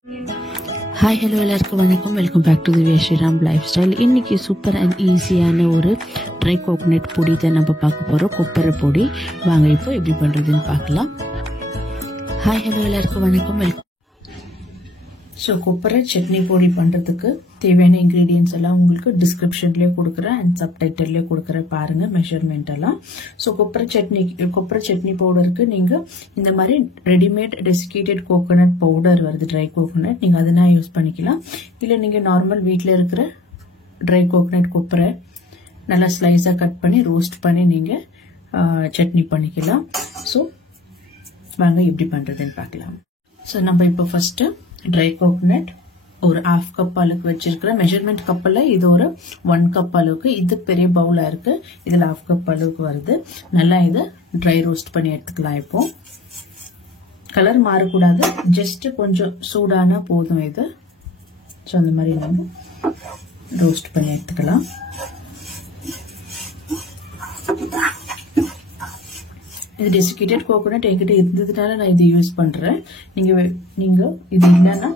Hi, hello எல்லாருக்கும் வணக்கம். Welcome back to the Sriram lifestyle. இன்னைக்கு சூப்பர் அண்ட் ஈஸியான ஒரு ட்ரை கோகோனட் பொடி தான் நம்ம பார்க்க போகிறோம். கொப்பரை பொடி. வாங்க இப்போ எப்படி பண்ணுறதுன்னு பார்க்கலாம். ஹாய் ஹலோ எல்லாருக்கும் வணக்கம். வெல்கம். ஸோ கொப்பரை சட்னி பொடி பண்ணுறதுக்கு தேவையான இன்க்ரீடியன்ஸ் எல்லாம் உங்களுக்கு டிஸ்கிரிப்ஷன்லேயே கொடுக்குறேன் அண்ட் சப்டைட்டில்லேயே கொடுக்குறேன், பாருங்க மெஷர்மெண்ட் எல்லாம். ஸோ கொப்பரை சட்னி பவுடருக்கு நீங்கள் இந்த மாதிரி ரெடிமேட் டெசிகேட்டட் கோகோனட் பவுடர் வருது, ட்ரை கோகோனட், நீங்கள் அதனா யூஸ் பண்ணிக்கலாம். இல்லை நீங்கள் நார்மல் வீட்டில் இருக்கிற ட்ரை கோகோனட் கொப்பரை நல்லா ஸ்லைஸாக கட் பண்ணி ரோஸ்ட் பண்ணி நீங்கள் சட்னி பண்ணிக்கலாம். ஸோ வாங்க எப்படி பண்ணுறதுன்னு பார்க்கலாம். ஸோ நம்ம இப்போ ஃபர்ஸ்ட் ட்ரை கோகோனட் ஒரு 1/2 கப் அளவுக்கு வச்சிருக்கிற மெஷர்மெண்ட் கப்பில் இது ஒரு 1 கப் அளவுக்கு, இது பெரிய பவுலா இருக்கு, இதுல 1/2 கப் அளவுக்கு வருது. நல்லா இதை ட்ரை ரோஸ்ட் பண்ணி எடுத்துக்கலாம். இப்போ கலர் மாறக்கூடாது, ஜஸ்ட் கொஞ்சம் சூடானா போதும் இது. ஸோ அந்த மாதிரி நம்ம ரோஸ்ட் பண்ணி எடுத்துக்கலாம். இது டெசிகேட்டட் கோகோனட் என்கிட்ட இருந்ததுனால நான் இது யூஸ் பண்றேன். நீங்க இது இல்லைன்னா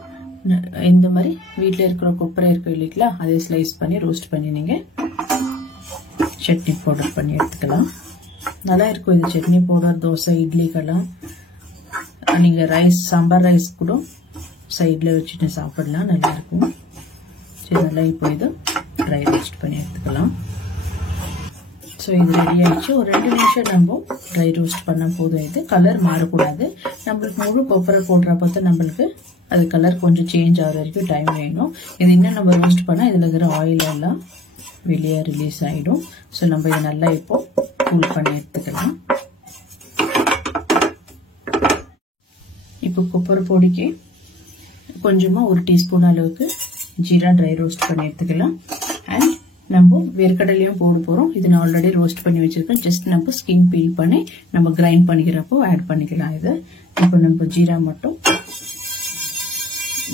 இந்த மாதிரி வீட்டில் இருக்கிற கொப்பரை இருக்கு இல்லைங்களா, அதை ஸ்லைஸ் பண்ணி ரோஸ்ட் பண்ணி நீங்க சட்னி பவுடர் பண்ணி எடுத்துக்கலாம். நல்லா இருக்கும் இது சட்னி பவுடர். தோசை இட்லிக்கெல்லாம் நீங்க ரைஸ், சாம்பார் ரைஸ் கூட சைட்ல வச்சுட்டு சாப்பிடலாம், நல்லா இருக்கும். சரி, நல்லா இப்போ இது ட்ரை ரோஸ்ட் பண்ணி எடுத்துக்கலாம். ஸோ இது ரெடி ஆயிடுச்சு. ஒரு 2 நிமிஷம் நம்ம ட்ரை ரோஸ்ட் பண்ண போதும். இது கலர் மாறக்கூடாது. நம்மளுக்கு முழு கொப்பரை போடுறப்ப தான் நம்மளுக்கு அது கலர் கொஞ்சம் சேஞ்ச் ஆகிற வரைக்கும் டைம் வேணும். இது இன்னும் நம்ம ரோஸ்ட் பண்ணால் இதில் இருக்கிற ஆயில் எல்லாம் வெளியே ரிலீஸ் ஆகிடும். ஸோ நம்ம இதை நல்லா இப்போ கூல் பண்ணி எடுத்துக்கலாம். இப்போ கொப்பரை பொடிக்கு கொஞ்சமாக 1 டீஸ்பூன் அளவுக்கு ஜீரா ட்ரை ரோஸ்ட் பண்ணி எடுத்துக்கலாம். அண்ட் நம்ம வேர்க்கடலையும் போட போறோம். இது நான் ஆல்ரெடி ரோஸ்ட் பண்ணி வச்சிருக்கேன். ஜஸ்ட் நம்ம ஸ்கின் பீல் பண்ணி நம்ம கிரைண்ட் பண்ணிக்கிறப்போ ஆட் பண்ணிக்கலாம். இது இப்போ நம்ம ஜீரா மட்டும்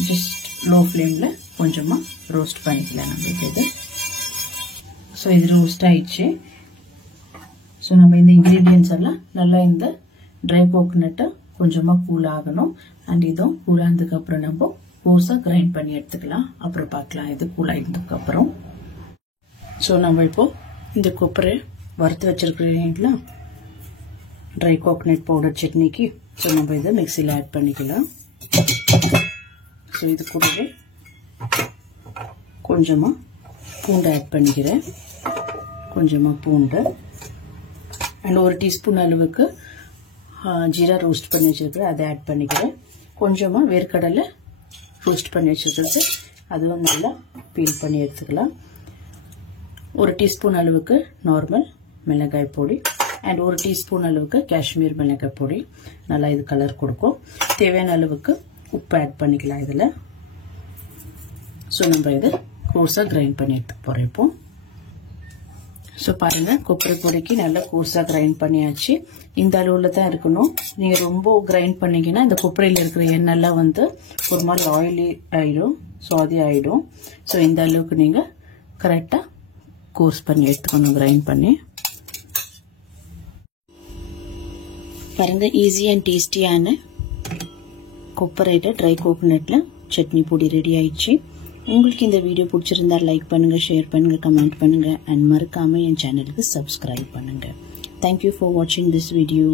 ஜஸ்ட் லோ ஃப்ளேம்ல கொஞ்சமா ரோஸ்ட் பண்ணிக்கலாம் நம்மளுக்கு இது. ஸோ இது ரோஸ்ட் ஆயிடுச்சு. ஸோ நம்ம இந்த இன்கிரீடியன்ஸ் எல்லாம் நல்லா இந்த ட்ரை கோகோனட்டை கொஞ்சமா கூல் ஆகணும். அண்ட் இதுவும் கூல் ஆனதுக்கு அப்புறம் நம்ம கோர்ஸா கிரைண்ட் பண்ணி எடுத்துக்கலாம். அப்புறம் பார்க்கலாம் இது கூல் ஆகினதுக்கு அப்புறம். ஸோ நம்ம இப்போ இந்த கொப்பரை வறுத்து வச்சிருக்கிறீங்களா ட்ரை கோகோனட் பவுடர் சட்னிக்கு, ஸோ நம்ம இதை மிக்சியில் ஆட் பண்ணிக்கலாம். ஸோ இது கூடவே கொஞ்சமாக பூண்டு ஆட் பண்ணிக்கிறேன். கொஞ்சமாக பூண்டு அண்ட் 1 டீஸ்பூன் அளவுக்கு ஜீரா ரோஸ்ட் பண்ணி வச்சிருக்கிறேன், அதை ஆட் பண்ணிக்கிறேன். கொஞ்சமாக வேர்க்கடலை ரோஸ்ட் பண்ணி வச்சிருக்கிறது, அதுவும் நல்லா பீல் பண்ணி எடுத்துக்கலாம். 1 டீஸ்பூன் அளவுக்கு நார்மல் மிளகாய் பொடி அண்ட் 1 டீஸ்பூன் அளவுக்கு காஷ்மீர் மிளகாய் பொடி. நல்லா இது கலர் கொடுக்கும். தேவையான அளவுக்கு உப்பு ஆட் பண்ணிக்கலாம் இதில். ஸோ நம்ம இதை கோர்ஸாக கிரைண்ட் பண்ணி எடுத்துக்க போகிறோம் இப்போ. ஸோ பாருங்க, கொப்பரை பொடிக்கு நல்லா கோர்ஸாக கிரைண்ட் பண்ணியாச்சு. இந்த அளவில் தான் இருக்கணும். நீங்கள் ரொம்ப கிரைண்ட் பண்ணீங்கன்னா இந்த கொப்பரையில் இருக்கிற எண்ணெய்லாம் வந்து ஒரு மாதிரி ஆயிலி ஆயிடும், சுவாதி ஆயிடும். ஸோ இந்த அளவுக்கு நீங்கள் கரெக்டாக கோர்ஸ் பண்ணி எடுத்துக்கணும், கிரைண்ட் பண்ணி. பாருங்க, ஈஸி அண்ட் டேஸ்டியான கொப்பரையில ட்ரை கோகோனட்ல சட்னி பொடி ரெடி ஆயிடுச்சு. உங்களுக்கு இந்த வீடியோ பிடிச்சிருந்தா லைக் பண்ணுங்க, ஷேர் பண்ணுங்க, கமெண்ட் பண்ணுங்க அண்ட் மறக்காம என் சேனலுக்கு சப்ஸ்கிரைப் பண்ணுங்க. தேங்க்யூ ஃபார் வாட்சிங் திஸ் வீடியோ.